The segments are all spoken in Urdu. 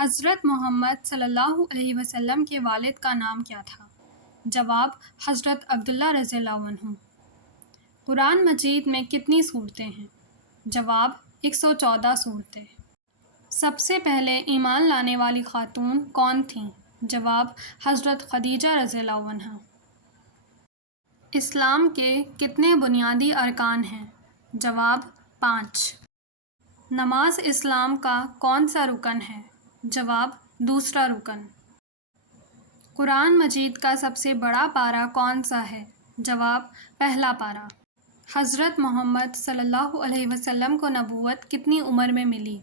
حضرت محمد صلی اللہ علیہ وسلم کے والد کا نام کیا تھا؟ جواب: حضرت عبداللہ رضی اللہ عنہ۔ قرآن مجید میں کتنی سورتیں ہیں؟ جواب: 114 سورتیں۔ سب سے پہلے ایمان لانے والی خاتون کون تھیں؟ جواب: حضرت خدیجہ رضی اللہ عنہا۔ اسلام کے کتنے بنیادی ارکان ہیں؟ جواب: 5۔ نماز اسلام کا کون سا رکن ہے؟ جواب: دوسرا رکن۔ قرآن مجید کا سب سے بڑا پارہ کون سا ہے؟ جواب: پہلا پارہ۔ حضرت محمد صلی اللہ علیہ وسلم کو نبوت کتنی عمر میں ملی؟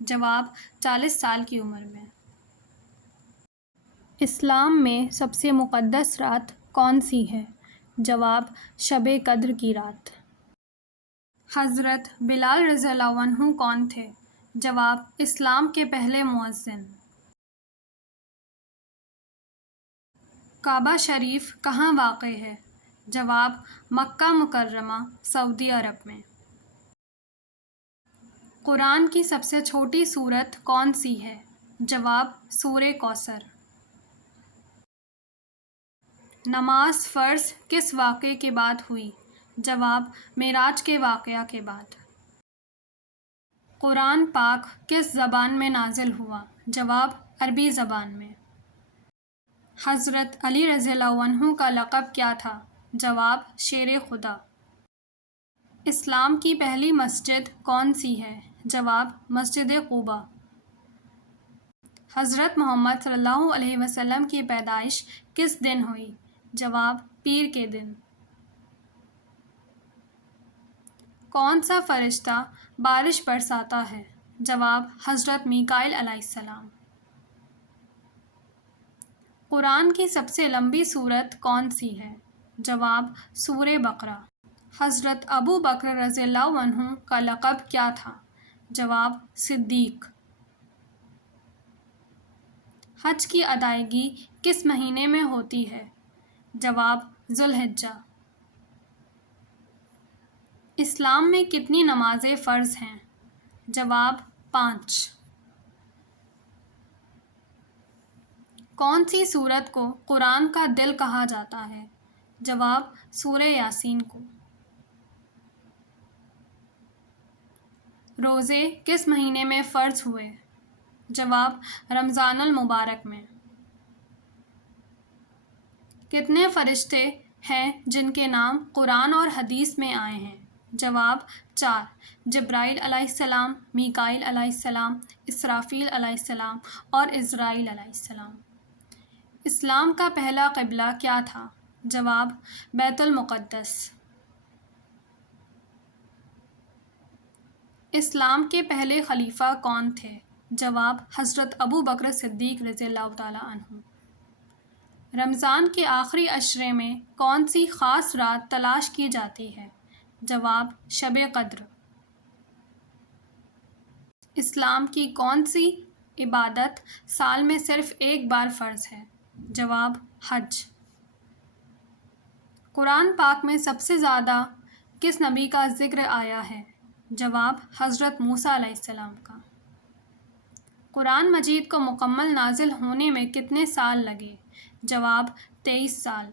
جواب: 40 سال کی عمر میں۔ اسلام میں سب سے مقدس رات کون سی ہے؟ جواب: شب قدر کی رات۔ حضرت بلال رضی اللہ عنہ کون تھے؟ جواب: اسلام کے پہلے مؤذن۔ کعبہ شریف کہاں واقع ہے؟ جواب: مکہ مکرمہ، سعودی عرب میں۔ قرآن کی سب سے چھوٹی سورت کون سی ہے؟ جواب: سورہ کوثر۔ نماز فرض کس واقعے کے بعد ہوئی؟ جواب: معراج کے واقعہ کے بعد۔ قرآن پاک کس زبان میں نازل ہوا؟ جواب: عربی زبان میں۔ حضرت علی رضی اللہ عنہ کا لقب کیا تھا؟ جواب: شیر خدا۔ اسلام کی پہلی مسجد کون سی ہے؟ جواب: مسجد قباء۔ حضرت محمد صلی اللہ علیہ وسلم کی پیدائش کس دن ہوئی؟ جواب: پیر کے دن۔ کون سا فرشتہ بارش برساتا ہے؟ جواب: حضرت میکائیل علیہ السلام۔ قرآن کی سب سے لمبی سورت کون سی ہے؟ جواب: سورہ بقرہ۔ حضرت ابو بکر رضی اللہ عنہ کا لقب کیا تھا؟ جواب: صدیق۔ حج کی ادائیگی کس مہینے میں ہوتی ہے؟ جواب: ذوالحجہ۔ اسلام میں کتنی نمازیں فرض ہیں؟ جواب: 5۔ کون سی سورت کو قرآن کا دل کہا جاتا ہے؟ جواب: سورہ یاسین کو۔ روزے کس مہینے میں فرض ہوئے؟ جواب: رمضان المبارک میں۔ کتنے فرشتے ہیں جن کے نام قرآن اور حدیث میں آئے ہیں؟ جواب: 4۔ جبرائیل علیہ السلام، میکائیل علیہ السلام، اسرافیل علیہ السلام اور عزرائیل علیہ السلام۔ اسلام کا پہلا قبلہ کیا تھا؟ جواب: بیت المقدس۔ اسلام کے پہلے خلیفہ کون تھے؟ جواب: حضرت ابو بکر صدیق رضی اللہ تعالیٰ عنہ۔ رمضان کے آخری عشرے میں کون سی خاص رات تلاش کی جاتی ہے؟ جواب: شب قدر۔ اسلام کی کون سی عبادت سال میں صرف ایک بار فرض ہے؟ جواب: حج۔ قرآن پاک میں سب سے زیادہ کس نبی کا ذکر آیا ہے؟ جواب: حضرت موسیٰ علیہ السلام کا۔ قرآن مجید کو مکمل نازل ہونے میں کتنے سال لگے؟ جواب: 23 سال۔